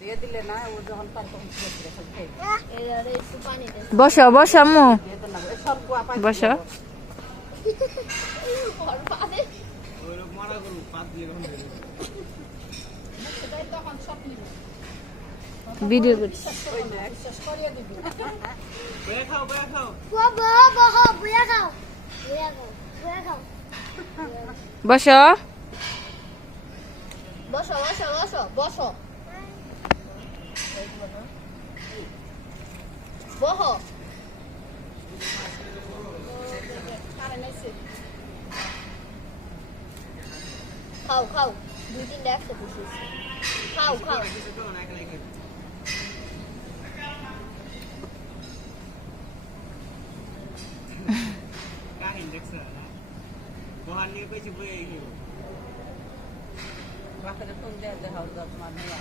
দিয়ে দিলে না ও যখন পার তখন খেয়ে একটু পানি দেন। বসো বসো আম্মু দিয়ে তো না সব কুয়া পাই বসো ভিডিও করছি বাবা বাবা বুয়া খাও বুয়া খাও বুয়া খাও বসো বসো বসো বসো বসো বসো খাও খাও দুই তিনটা একসাথে শেষ খাও খাও বাপের ফোন দিয়ে দেখাও তোমার মেয়ে